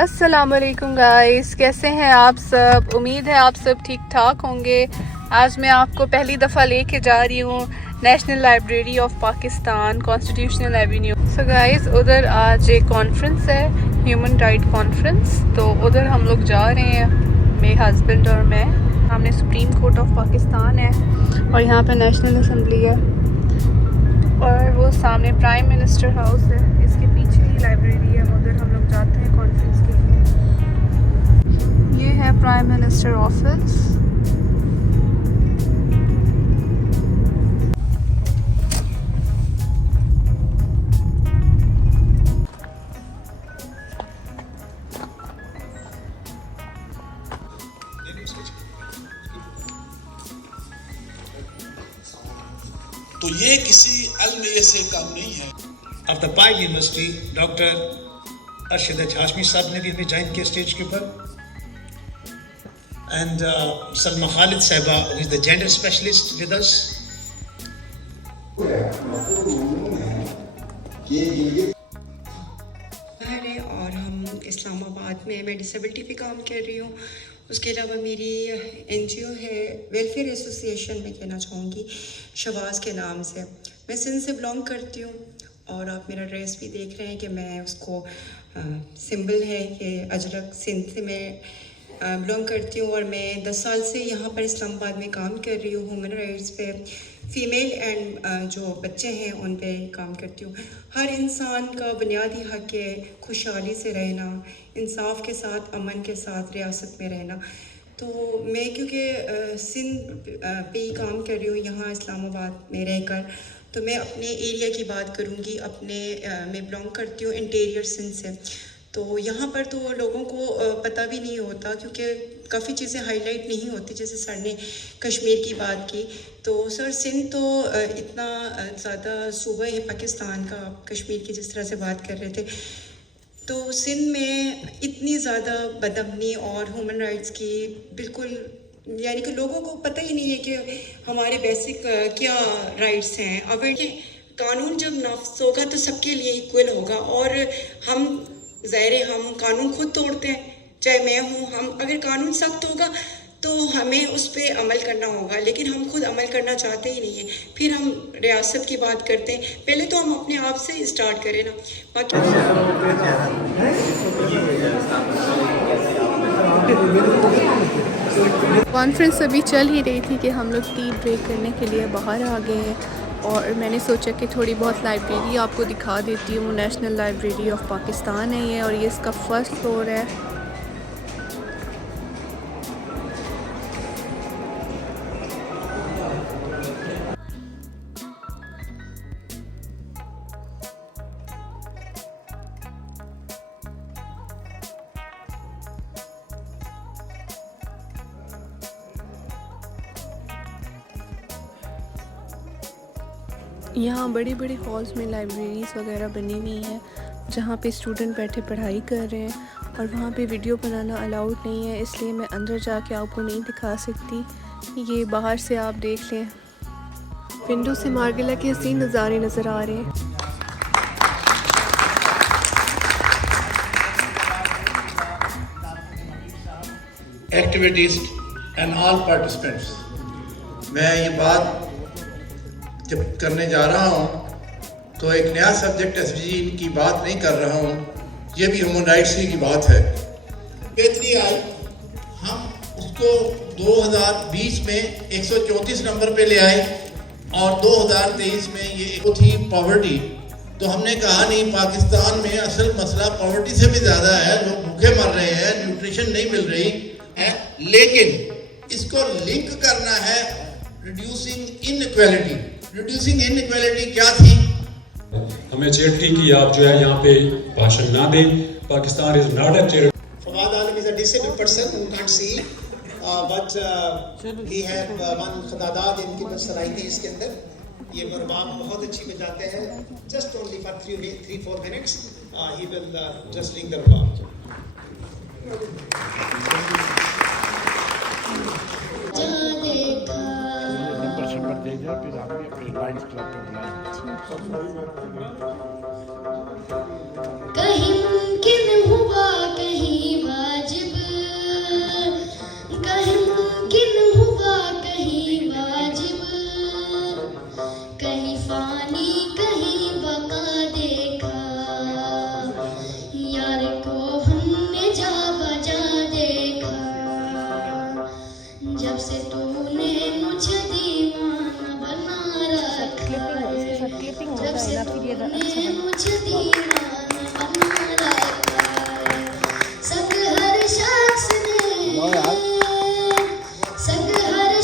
अस्सलामुअलैकुम गाइस, कैसे हैं आप सब। उम्मीद है आप सब ठीक ठाक होंगे। आज मैं आपको पहली दफ़ा लेके जा रही हूँ national library of Pakistan, constitutional Avenue. So guys, उधर आज एक कॉन्फ्रेंस है, ह्यूमन राइट कॉन्फ्रेंस। तो उधर हम लोग जा रहे हैं, मेरे हस्बैंड और मैं। सामने सुप्रीम कोर्ट ऑफ पाकिस्तान है और यहाँ पे नेशनल असम्बली है और वो सामने प्राइम मिनिस्टर हाउस है, इसके पीछे ही लाइब्रेरी है। उधर हम लोग जाते हैं कॉन्फ्रेंस के लिए। ये है प्राइम मिनिस्टर ऑफिस। तो ये किसी अलमिया से कम नहीं है। Of the pile university doctor Arshad Hashmi साहब ने भी हमें ज्वाइन किया स्टेज के ऊपर, एंड सलमा खालिद साहिबा is the gender specialist with us. और हम इस्लामाबाद में, मैं डिसेबिलिटी पे काम कर रही हूँ। उसके अलावा मेरी एनजीओ है वेलफेयर एसोसिएशन, में कहना चाहूँगी शवाज़ के नाम से। मैं सिंध से बिलोंग करती हूँ और आप मेरा ड्रेस भी देख रहे हैं कि मैं उसको सिंबल है कि अजरक सिंध से मैं बिलोंग करती हूँ। और मैं 10 साल से यहाँ पर इस्लामाबाद में काम कर रही हूँ। ह्यूमन राइट्स पे, फ़ीमेल एंड जो बच्चे हैं उन पे काम करती हूँ। हर इंसान का बुनियादी हक़ है खुशहाली से रहना, इंसाफ के साथ, अमन के साथ रियासत में रहना। तो मैं क्योंकि सिंध पे ही काम कर रही हूँ यहाँ इस्लामाबाद में रहकर, तो मैं अपने एरिया की बात करूँगी। मैं बिलोंग करती हूँ इंटीरियर सिंध से। तो यहाँ पर तो लोगों को पता भी नहीं होता क्योंकि काफ़ी चीज़ें हाईलाइट नहीं होती। जैसे सर ने कश्मीर की बात की, तो सर सिंध तो इतना ज़्यादा सूबा है पाकिस्तान का, आप कश्मीर की जिस तरह से बात कर रहे थे, तो सिंध में इतनी ज़्यादा बदअमनी और ह्यूमन राइट्स की बिल्कुल, यानी कि लोगों को पता ही नहीं है कि हमारे बेसिक क्या राइट्स हैं। अगर कानून जब नाफ्ज होगा तो सबके लिए इक्वल होगा। और हम हम कानून खुद तोड़ते हैं, चाहे मैं हूँ। हम अगर कानून सख्त होगा तो हमें उस पर अमल करना होगा, लेकिन हम खुद अमल करना चाहते ही नहीं है। फिर हम रियासत की बात करते हैं, पहले तो हम अपने आप से स्टार्ट करें ना। बाकी कॉन्फ्रेंस अभी चल ही रही थी कि हम लोग टी ब्रेक करने के लिए बाहर आ गए हैं और मैंने सोचा कि थोड़ी बहुत लाइब्रेरी आपको दिखा देती हूँ। नेशनल लाइब्रेरी ऑफ पाकिस्तान है ये, और ये इसका फर्स्ट फ्लोर है। यहाँ बड़ी बड़ी हॉल्स में लाइब्रेरीज़ वगैरह बनी हुई हैं जहाँ पे स्टूडेंट बैठे पढ़ाई कर रहे हैं, और वहाँ पे वीडियो बनाना अलाउड नहीं है, इसलिए मैं अंदर जाके आपको नहीं दिखा सकती। ये बाहर से आप देख लें, विंडो से मार्गिला के हसीन नज़ारे नज़र आ रहे हैं। एक्टिविटीज एंड ऑल पार्टिसिपेंट्स, मैं ये बात जब करने जा रहा हूँ तो एक नया सब्जेक्ट एसवीजी की बात नहीं कर रहा हूँ, ये भी ह्यूमन राइट्स की बात है। बेहतरी आई, हम उसको 2020 में 134 नंबर पे ले आए और 2023 में ये थी पॉवर्टी। तो हमने कहा नहीं, पाकिस्तान में असल मसला पॉवर्टी से भी ज़्यादा है, लोग भूखे मर रहे हैं, न्यूट्रिशन नहीं मिल रही है, लेकिन इसको लिंक करना है रिड्यूसिंग इनइक्वालिटी। रिड्यूसिंग इनइक्वालिटी क्या थी? हमें चेयर थी कि आप जो है यहाँ पे भाषण ना दें। Pakistan is not a chair. Fawad Alam is a disabled person who can't see, but he have one खदादात, इनकी कुछ सलाहियत इसके अंदर। ये रबाब बहुत अच्छी बजाते हैं। Just only for 3-4 minutes he will just link the rabab. फिर आपने अपने लाइन्स क्लब पे बुलाया। कहीं मुमकिन हुआ कहीं मुझ दीवाना बना रखा है। संग हर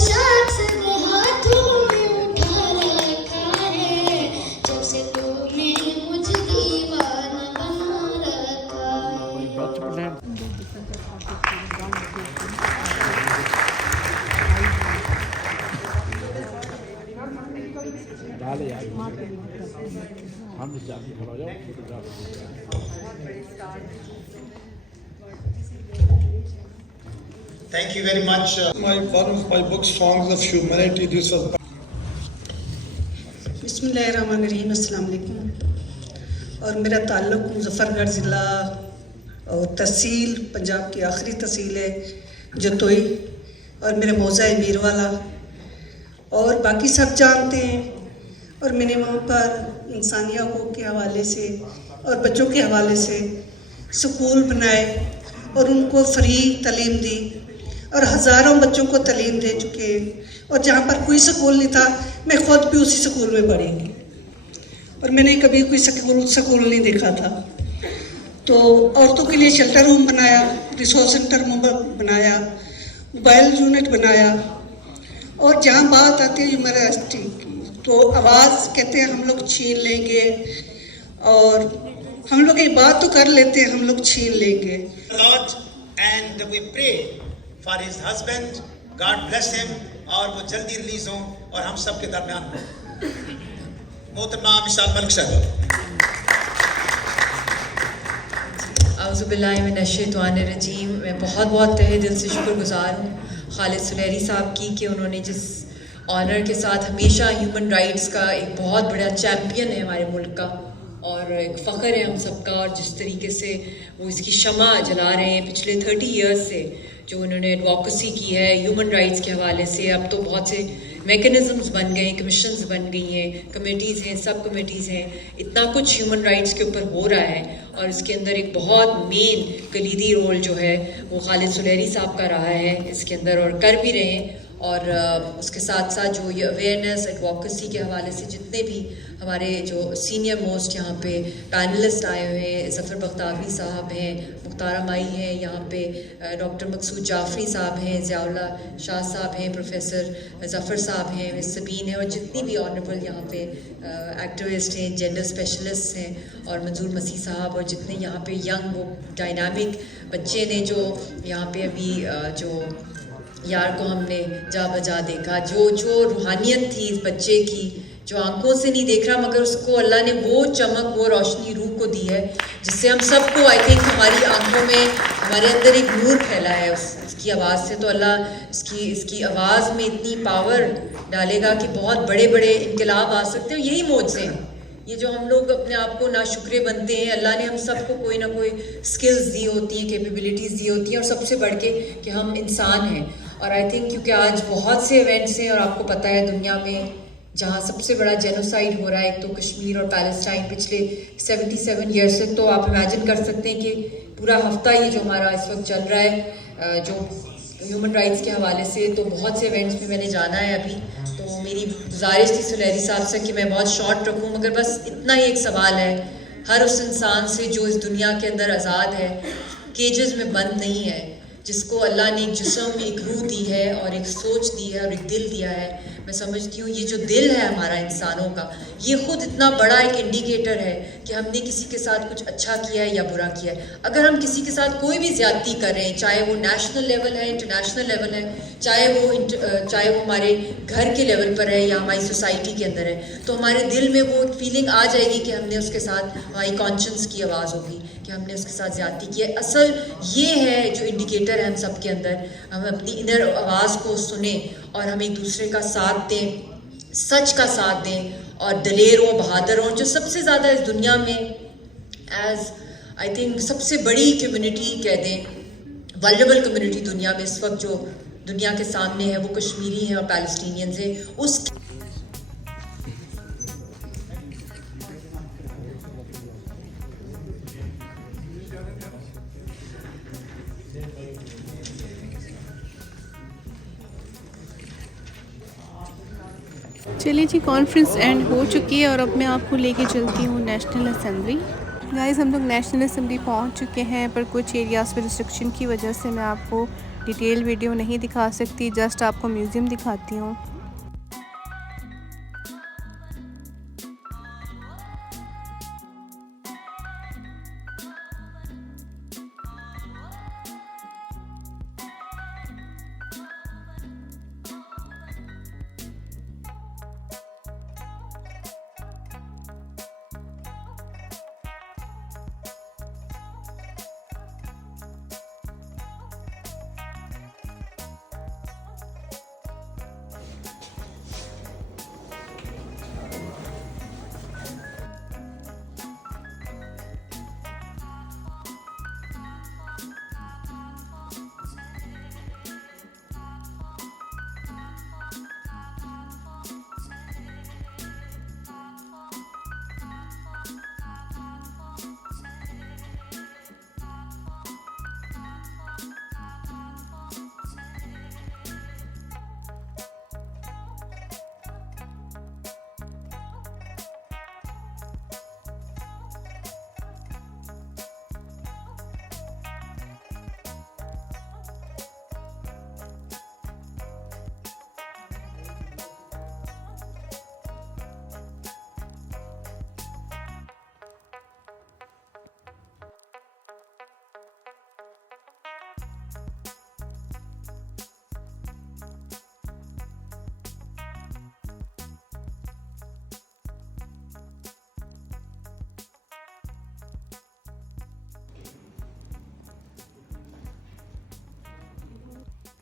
शख्स ने हाथों में उठा रखा है। जब से तूने मुझ दीवाना बना रखा है। Thank you very much. One of my books, Songs of Humanity. This was बिस्मिल्लाहिर्रहमानिर्रहीम, अस्सलाम वालेकुम। और मेरा ताल्लुक़ मुज़फ़्फ़रगढ़ ज़िला और तहसील पंजाब की आखिरी तहसील है जतोई, और मेरा मौज़ा है मीरवाला, और बाकी सब जानते हैं। और मैंने वहाँ पर इंसानी हक़ूक़ के हवाले से और बच्चों के हवाले से स्कूल बनाए और उनको फ्री तालीम दी, और हज़ारों बच्चों को तालीम दे चुके हैं। और जहाँ पर कोई स्कूल नहीं था, मैं ख़ुद भी उसी स्कूल में पढ़ी, और मैंने कभी कोई स्कूल नहीं देखा था। तो औरतों के लिए शेल्टर होम बनाया, रिसोर्स सेंटर बनाया, मोबाइल यूनिट बनाया। और जहाँ बात आती है यूनिवर्सिटी की, तो आवाज़ कहते हैं हम लोग छीन लेंगे, और हम लोग एक बात तो कर लेते हैं, हम लोग छीन लेंगे। Lord, and we pray for his husband. God bless him. और वो जल्दी रिलीज हों और हम सब के दरमियान हों। मोहतरमा मिसाल मलिक साहब। औज़ुबिल्लाहिमिनश्शैतानिर्रजीम। मैं बहुत बहुत तहे दिल से शुक्रगुज़ार हूँ खालिद सुलेरी साहब की कि उन्होंने जिस ऑनर के साथ हमेशा ह्यूमन राइट्स का एक बहुत बड़ा चैम्पियन है हमारे मुल्क का, और एक फ़ख्र है हम सबका, और जिस तरीके से वो इसकी शमा जला रहे हैं पिछले 30 इयर्स से, जो उन्होंने एडवोकेसी की है ह्यूमन राइट्स के हवाले से। अब तो बहुत से मेकनिज़म्स बन गए, कमीशंस बन गई हैं, कमेटीज़ हैं, सब कमेटीज़ हैं, इतना कुछ ह्यूमन राइट्स के ऊपर हो रहा है। और इसके अंदर एक बहुत मेन कलीदी रोल जो है वो खालिद सुलेरी साहब का रहा है इसके अंदर, और कर भी रहे हैं। और उसके साथ साथ जो ये अवेयरनेस एडवोकेसी के हवाले से जितने भी हमारे जो सीनियर मोस्ट यहाँ पे पैनलिस्ट आए हुए हैं, ज़फ़र बख्तावी साहब हैं, मुख्तारा माई हैं, यहाँ पे डॉक्टर मकसूद जाफरी साहब हैं, ज़ियाउल्ला शाह साहब हैं, प्रोफेसर ज़फ़र साहब हैं, मिस सबीन हैं, और जितनी भी ऑनरेबल यहाँ पे एक्टिविस्ट हैं, जेंडर स्पेशलिस्ट हैं, और मंजूर मसीह साहब, और जितने यहाँ पे यंग वो डायनामिक बच्चे ने जो यहाँ पे अभी जो यार को हमने जा बजा देखा, जो रूहानियत थी इस बच्चे की, जो आंखों से नहीं देख रहा मगर उसको अल्लाह ने वो चमक, वो रोशनी रूह को दी है, जिससे हम सबको आई थिंक हमारी आंखों में, हमारे अंदर एक नूर फैला है उसकी आवाज़ से। तो अल्लाह इसकी आवाज़ में इतनी पावर डालेगा कि बहुत बड़े बड़े इनकलाब आ सकते हैं। यही मौज़े हैं ये, जो हम लोग अपने आप को नाशुक्रे बनते हैं। अल्लाह ने हम सबको कोई ना कोई स्किल्स दी होती हैं, कैपेबिलिटीज़ दी होती हैं, और सबसे बढ़ के कि हम इंसान हैं। और आई थिंक क्योंकि आज बहुत से इवेंट्स हैं, और आपको पता है दुनिया में जहाँ सबसे बड़ा जेनोसाइड हो रहा है, एक तो कश्मीर और पैलेस्टाइन पिछले 77 ईयर से, तो आप इमेजिन कर सकते हैं कि पूरा हफ्ता ये जो हमारा इस वक्त चल रहा है जो ह्यूमन राइट्स के हवाले से, तो बहुत से इवेंट्स में मैंने जाना है अभी। तो मेरी गुजारिश थी सुलेरी साहब से कि मैं बहुत शॉर्ट रखूँ, मगर बस इतना ही एक सवाल है हर उस इंसान से जो इस दुनिया के अंदर आज़ाद है, केजेस में बंद नहीं है, जिसको अल्लाह ने एक जिस्म, एक रूह दी है, और एक सोच दी है, और एक दिल दिया है। मैं समझती हूँ ये जो दिल है हमारा इंसानों का, ये खुद इतना बड़ा एक इंडिकेटर है कि हमने किसी के साथ कुछ अच्छा किया है या बुरा किया है। अगर हम किसी के साथ कोई भी ज़्यादती कर रहे हैं, चाहे वो नेशनल लेवल है, इंटरनेशनल लेवल है, चाहे वो हमारे घर के लेवल पर है या हमारी सोसाइटी के अंदर है, तो हमारे दिल में वो फीलिंग आ जाएगी कि हमने उसके साथ, हमारी कॉन्शियंस की आवाज़ होगी कि हमने उसके साथ ज़्यादती की है। असल ये है जो इंडिकेटर है हम सब के अंदर, हम अपनी इनर आवाज़ को सुने और हम एक दूसरे का साथ दें, सच का साथ दें, और दलेर हो, बहादुर हो। जो सबसे ज़्यादा इस दुनिया में एज आई थिंक सबसे बड़ी कम्युनिटी कह दें, वल्नरेबल कम्युनिटी दुनिया में इस वक्त जो दुनिया के सामने है, वो कश्मीरी हैं और पैलेस्टीनियंस हैं। उस चलिए जी, कॉन्फ्रेंस एंड हो चुकी है और अब मैं आपको लेके चलती हूँ नेशनल असम्बली। गाइस, हम लोग नेशनल असम्बली पहुँच चुके हैं, पर कुछ एरियाज़ पर रिस्ट्रिक्शन की वजह से मैं आपको डिटेल वीडियो नहीं दिखा सकती, जस्ट आपको म्यूज़ियम दिखाती हूँ।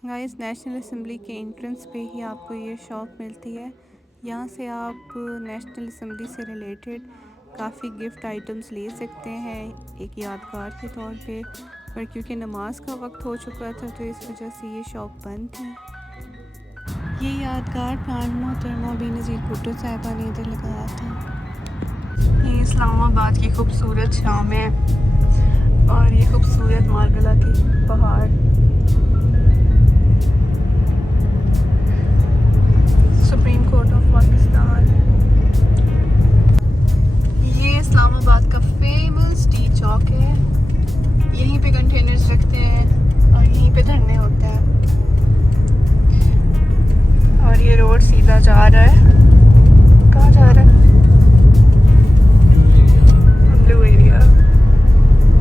गाइस, नेशनल असम्बली के एंट्रेंस पे ही आपको ये शॉप मिलती है। यहाँ से आप नेशनल असम्बली से रिलेटेड काफ़ी गिफ्ट आइटम्स ले सकते हैं एक यादगार के तौर पे, पर क्योंकि नमाज का वक्त हो चुका था तो इस वजह से ये शॉप बंद थी। ये यादगार प्लांट मोहतरमा बेनज़ीर भुट्टो साहिबा ने इधर लगाया था। ये इस्लामाबाद की खूबसूरत शाम है और ये खूबसूरत मार्गला के पहाड़। Supreme court of Pakistan. ये इस्लामाबाद का फेमस टी चौक है। यहीं पे कंटेनर्स रखते हैं और यहीं पे धरने होते हैं। और ये रोड सीधा जा रहा है, कहाँ जा रहा है? Blue area.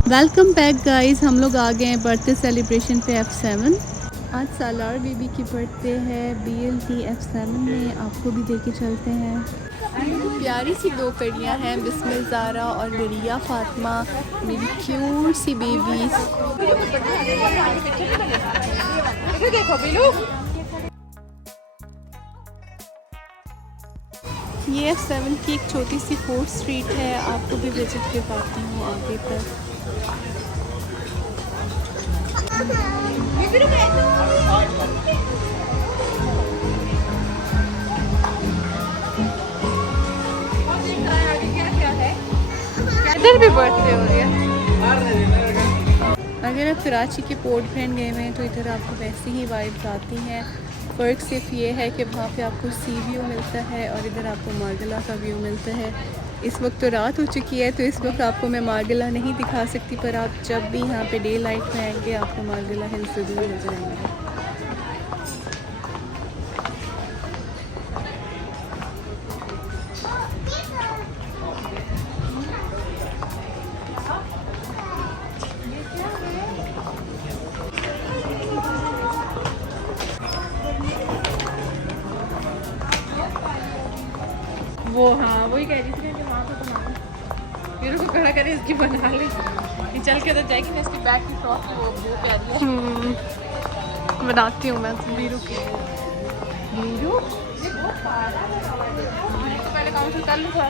Welcome back guys, हम लोग आ गए हैं बर्थडे सेलिब्रेशन पे F7। आज सालार बेबी की बर्थडे है BLT F7 में, आपको भी देके चलते हैं। प्यारी सी दो कड़ियाँ हैं, बिस्मिल ज़ारा और गरिया फातिमा, मेरी क्यूट सी बेबीज। ये F7 की एक छोटी सी 4th स्ट्रीट है, आपको भी विजिट करवाती हूँ आगे तक। इधर भी बर्थडे हो रही है। अगर आप कराची के पोर्ट ब्रांड गए हुए हैं तो इधर आपको वैसी ही वाइब्स आती हैं। फ़र्क सिर्फ ये है कि वहाँ पे आपको सी व्यू मिलता है और इधर आपको मार्गला का व्यू मिलता है। इस वक्त तो रात हो चुकी है तो इस वक्त आपको मैं मार्गला नहीं दिखा सकती, पर आप जब भी यहाँ पे डे लाइट में आएंगे आपको मार्गला हिल ज़रूर नजर आएंगे। वो हाँ वही कह रही थी कि वहाँ पे बना मेरे को खड़ा करे इसकी बना ली, चल के तो जाएगी ना। इसकी बैक की फ्रॉक की वो प्यारी है। बनाती हूँ मैं वीरू की। वीरू पहले काउंटर कर लूँ थोड़ा।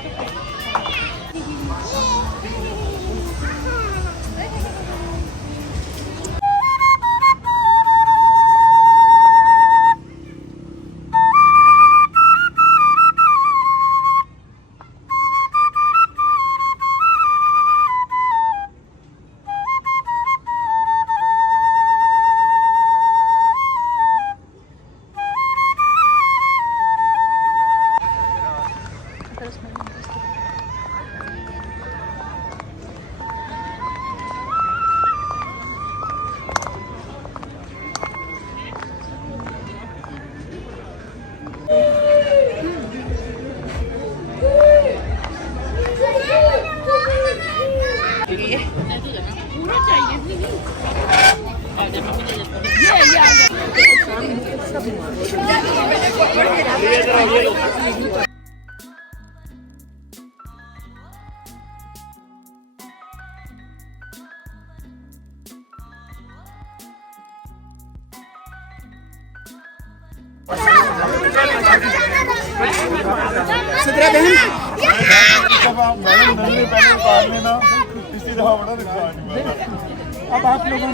चाहिए। अब आप लोगों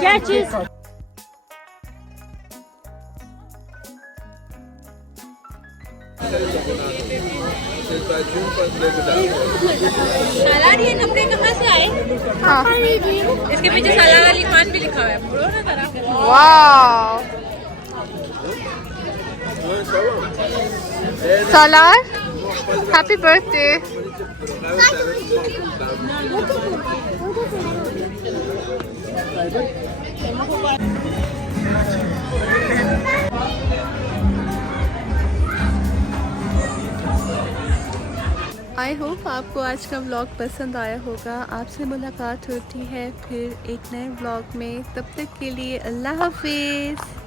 क्या चीज? सालार ये कपड़े कहाँ से आए? हाँ। इसके पीछे सालार अली खान भी लिखा हुआ है, बोलो ना जरा। वाव, सालार हैप्पी बर्थडे। आई होप आपको आज का व्लॉग पसंद आया होगा। आपसे मुलाकात होती है फिर एक नए व्लॉग में, तब तक के लिए अल्लाह हाफिज़।